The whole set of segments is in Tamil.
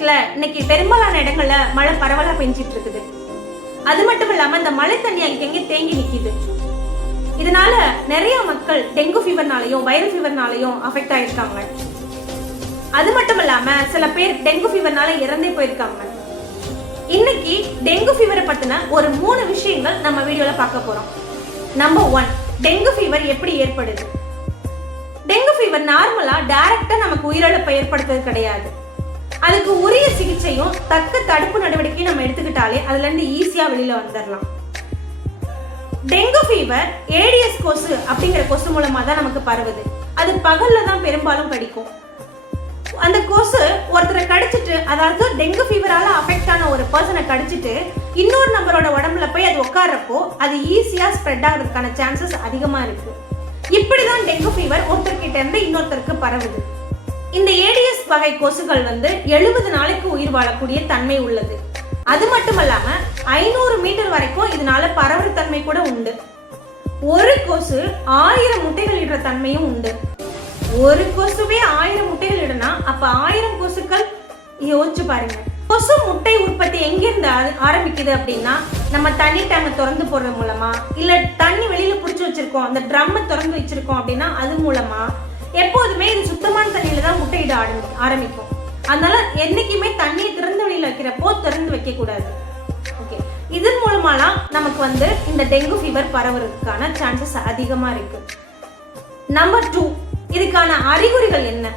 தமிழகத்துல இன்னைக்கு பெரும்பாலான இடங்கள்ல மழை பரவலா பெஞ்சிட்டு இருக்குது. அது மட்டும் இல்லாம இந்த மழை தண்ணி அங்கங்க தேங்கி நிக்குது. இதனால நிறைய மக்கள் டெங்கு ஃபீவர்னாலையும் வைரல் ஃபீவர்னாலையும் அஃபெக்ட் ஆயிருக்காங்க. அது மட்டும் இல்லாம சில பேர் டெங்கு ஃபீவர்னால இறந்தே போயிருக்காங்க. இன்னைக்கு டெங்கு ஃபீவரை பத்தின ஒரு 3 விஷயங்கள் நம்ம வீடியோல பார்க்க போறோம். நம்பர் 1, டெங்கு ஃபீவர் எப்படி ஏற்படுது? டெங்கு ஃபீவர் நார்மலா டைரக்டா நமக்கு உயிரிழப்பை ஏற்படுத்துறது கிடையாது. அதுக்கு உரிய சிகிச்சையும் தக்க தடுப்பு நடவடிக்கையும் நம்ம எடுத்துக்கிட்டாலே அதுல இருந்து ஈஸியா வெளியில வந்துடலாம். டெங்கு ஃபீவர் ஏடிஎஸ் கொசு அப்படிங்கிற கொசு மூலமா தான் நமக்கு பரவுது. அது பகல்ல தான் பெரும்பாலும் கடிக்கும். அந்த கொசு ஒருத்தரை கடிச்சிட்டு, அதாவது டெங்கு ஃபீவரால அஃபெக்ட் ஆன ஒரு பர்சனை கடிச்சிட்டு இன்னொரு நபரோட உடம்புல போய் அது உட்கார்றப்போ அது ஈஸியா ஸ்ப்ரெட் ஆகிறதுக்கான சான்சஸ் அதிகமா இருக்கு. இப்படிதான் டெங்கு ஃபீவர் ஒருத்தர்கிட்ட இருந்து இன்னொருத்தருக்கு பரவுது. இந்த ஏடிஎஸ் வகை கொசுகள் 70 நாளைக்கு உயிர் வாழக்கூடிய தன்மை உள்ளது. அது மட்டுமல்லாம 500 மீட்டர் வரைக்கும் இதனால பரவுற தன்மை கூட உண்டு. ஒரு கொசு 1000 முட்டைகள் இடுற தன்மையும் உண்டு. ஒரு கொசுவே 1000 முட்டைகள் இடனா அப்ப 1000 கொசுக்கள் யோசிச்சு பாருங்க. கொசு முட்டை உற்பத்தி எங்கிருந்து ஆரம்பிக்குது அப்படின்னா, நம்ம தண்ணி டேங்கை திறந்து போடுறது மூலமா, இல்ல தண்ணி வெளியில புடிச்சு வச்சிருக்கோம் அந்த ட்ரம்மை திறந்து வச்சிருக்கோம் அப்படின்னா அது மூலமா. எப்போதுமே இது சுத்தமான தண்ணியில தான் முட்டையிட ஆரம்பிக்கும். அதனால என்னைக்குமே தண்ணியை திறந்து வெளியில வைக்கிறப்போ திறந்து வைக்க கூடாது. ஓகே, இதன் மூலமாலாம் நமக்கு இந்த டெங்கு ஃபீவர் பரவுறதுக்கான சான்சஸ் அதிகமா இருக்கு. நம்பர் 2, இதுக்கான அறிகுறிகள் என்ன?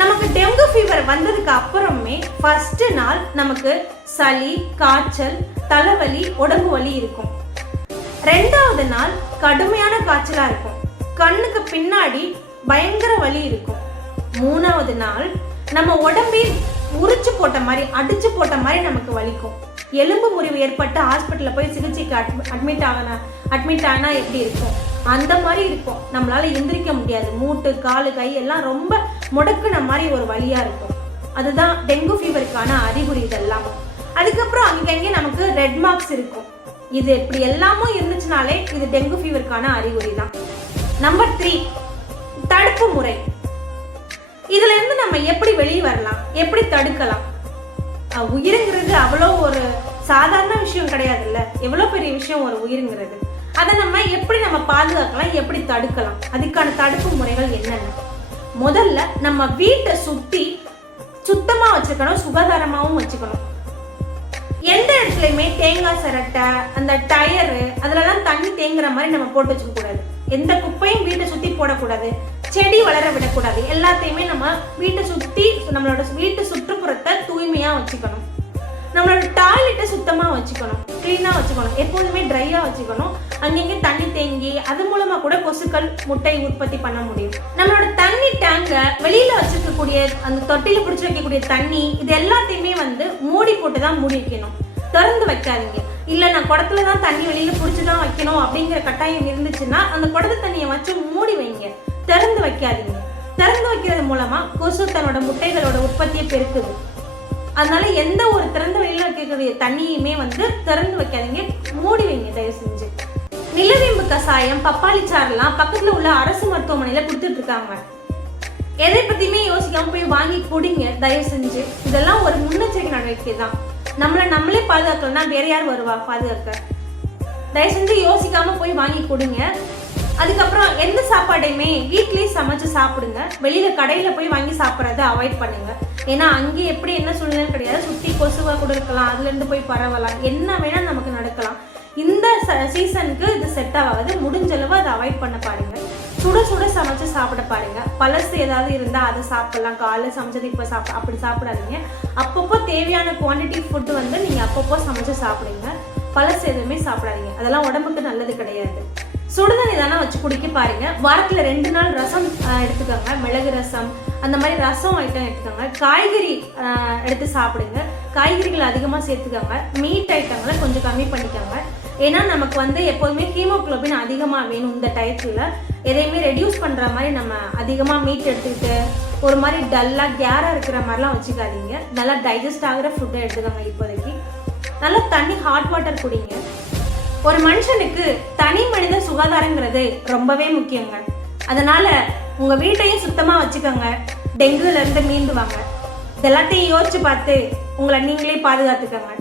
நமக்கு டெங்கு ஃபீவர் வந்ததுக்கு அப்புறமே ஃபர்ஸ்ட் நாள் நமக்கு சளி, காய்ச்சல், தலைவலி, உடம்பு வலி இருக்கும். 2வது நாள் கடுமையான காய்ச்சலா இருக்கும். கண்ணுக்கு பின்னாடி பயங்கர வலி இருக்கும். 3வது நாள் நம்ம உடம்பே உரிச்சு போட்ட மாதிரி, அடிச்சு போட்ட மாதிரி நமக்கு வலிக்கும். எலும்பு முறிவு ஏற்பட்டு ஹாஸ்பிட்டல்ல போய் சிகிச்சைக்கு அட்மிட் ஆனா எப்படி இருக்கும் அந்த மாதிரி இருக்கும். நம்மளால எந்திரிக்க முடியாது. மூட்டு, காலு, கை எல்லாம் ரொம்ப முடக்குன மாதிரி ஒரு வலியா இருக்கும். அதுதான் டெங்கு ஃபீவருக்கான அறிகுறி. இதெல்லாம் அதுக்கப்புறம் அங்கங்கே நமக்கு ரெட் மார்க்ஸ் இருக்கும். இது இப்படி எல்லாமும் இருந்துச்சுனாலே இது டெங்கு ஃபீவருக்கான அறிகுறி தான். நம்பர் 3, தடுப்பு முறை. இதுல இருந்து நம்ம எப்படி வெளியே வரலாம், எப்படி தடுக்கலாம்? உயிருங்கிறது அவ்வளோ ஒரு சாதாரண விஷயம் கிடையாதுல்ல. எவ்வளோ பெரிய விஷயம் ஒரு உயிருங்கிறது. அதை நம்ம பாதுகாக்கலாம், எப்படி தடுக்கலாம்? அதுக்கான தடுப்பு முறைகள் என்னென்ன? முதல்ல நம்ம வீட்டை சுத்தி சுத்தமா வச்சுக்கணும், சுகாதாரமாவும் வச்சுக்கணும். எந்த இடத்துலயுமே தேங்காய் சிரட்டை, அந்த டயரு அதுலலாம் தண்ணி தேங்குற மாதிரி நம்ம போட்டு வச்சுக்க கூடாது. எந்த குப்பையும் வீட்டை சுத்தி போடக்கூடாது. செடி வளர விடக்கூடாது. எல்லாத்தையுமே நம்ம வீட்டை சுத்தி நம்மளோட வீட்டு சுற்றுப்புறத்தை தூய்மையா வச்சுக்கணும். நம்மளோட டாய்லெட்டை சுத்தமா வச்சுக்கணும், கிளீனா வச்சுக்கணும், எப்போதுமே ட்ரையா வச்சுக்கணும். அங்கங்க தண்ணி தேங்கி அது மூலமா கூட கொசுக்கள் முட்டை உற்பத்தி பண்ண முடியும். நம்மளோட தண்ணி டேங்க வெளியில வச்சிருக்கக்கூடிய அந்த தொட்டில பிடிச்சி வைக்கக்கூடிய தண்ணி இது எல்லாத்தையுமே மூடி போட்டு தான் மூடி வைக்கணும். திறந்து வைக்காதீங்க. இல்ல நான் குடத்துல தான் தண்ணி வெளியில பிடிச்சுதான் வைக்கணும் அப்படிங்கிற கட்டாயம் இருந்துச்சுன்னா அந்த குடத்து தண்ணியை வச்சு மூடி வைங்க, திறந்து வைக்காதீங்க. திறந்து வைக்கிறது மூலமா கொசு தன்னோட முட்டைகளோட உற்பத்தியை பெருக்குது. அதனால எந்த ஒரு திறந்த வெளியில வைக்கக்கூடிய தண்ணியுமே திறந்து வைக்காதீங்க, மூடி வைங்க தயவு செஞ்சு. நிலவேம்பு கசாயம், பப்பாளி சாரெல்லாம் பக்கத்துல உள்ள அரசு மருத்துவமனையில கொடுத்துட்டு இருக்காங்க. எதை பத்தியுமே யோசிக்காம போய் வாங்கி குடிங்க தயவு செஞ்சு. இதெல்லாம் ஒரு முன்னெச்சரிக்கை நடவடிக்கை தான். நம்மளே பாதுகாக்கலன்னா வேற யார் வருவா பாதுகாக்க? தயவு செஞ்சு யோசிக்காம போய் வாங்கி குடிங்க. அதுக்கப்புறம் எந்த சாப்பாடையுமே வீட்லயே சமைச்சு சாப்பிடுங்க. வெளியில கடையில போய் வாங்கி சாப்பிட்றத அவாய்ட் பண்ணுங்க. ஏன்னா அங்கே எப்படி என்ன சூழ்நிலை கிடையாது, சுத்தி கொசுவா கூட இருக்கலாம், அதுல இருந்து போய் பரவலாம், என்ன வேணா நமக்கு நடக்கலாம். இந்த சீசனுக்கு இது செட் ஆகாது. முடிஞ்ச அளவு அதை அவாய்ட் பண்ண பாருங்க. சுட சுட சமைச்சு சாப்பிட பாருங்க. பழசு ஏதாவது இருந்தா அதை சாப்பிடலாம். காலைல சமைச்சது இப்ப அப்படி சாப்பிடாதீங்க. அப்பப்போ தேவையான குவான்டிட்டி ஃபுட் நீங்க அப்பப்போ சமைச்சு சாப்பிடுங்க. பழசு எதுவுமே சாப்பிடாதீங்க, அதெல்லாம் உடம்புக்கு நல்லது கிடையாது. சுடுதண்ணி தானே வச்சு குடிக்க பாருங்க. வாரத்துல 2 நாள் ரசம் எடுத்துக்கோங்க, மிளகு ரசம் அந்த மாதிரி ரசம் ஐட்டம் எடுத்துக்கோங்க. காய்கறி எடுத்து சாப்பிடுங்க, காய்கறிகள் அதிகமாக சேர்த்துக்கோங்க. மீட் ஐட்டங்களை கொஞ்சம் கம்மி பண்ணிக்கோங்க. ஏன்னா நமக்கு எப்போதுமே ஹீமோகுளோபின் அதிகமாக வேணும். இந்த டயத்தில் எதையுமே ரெடியூஸ் பண்ணுற மாதிரி நம்ம அதிகமாக மீட் எடுத்துக்கிட்டு ஒரு மாதிரி டல்லாக கேராக இருக்கிற மாதிரிலாம் வச்சுக்காதீங்க. நல்லா டைஜஸ்ட் ஆகிற ஃபுட்டை எடுத்துக்கோங்க. இப்போதைக்கு நல்லா தண்ணி, ஹாட் வாட்டர் குடிங்க. ஒரு மனுஷனுக்கு தனி மனித சுகாதாரங்கிறது ரொம்பவே முக்கியங்க. அதனால உங்க வீட்டையும் சுத்தமா வச்சுக்கோங்க. டெங்குல இருந்து மீண்டு வாங்க. இதெல்லாத்தையும் யோசிச்சு பார்த்து உங்களை நீங்களே பாதுகாத்துக்கங்க.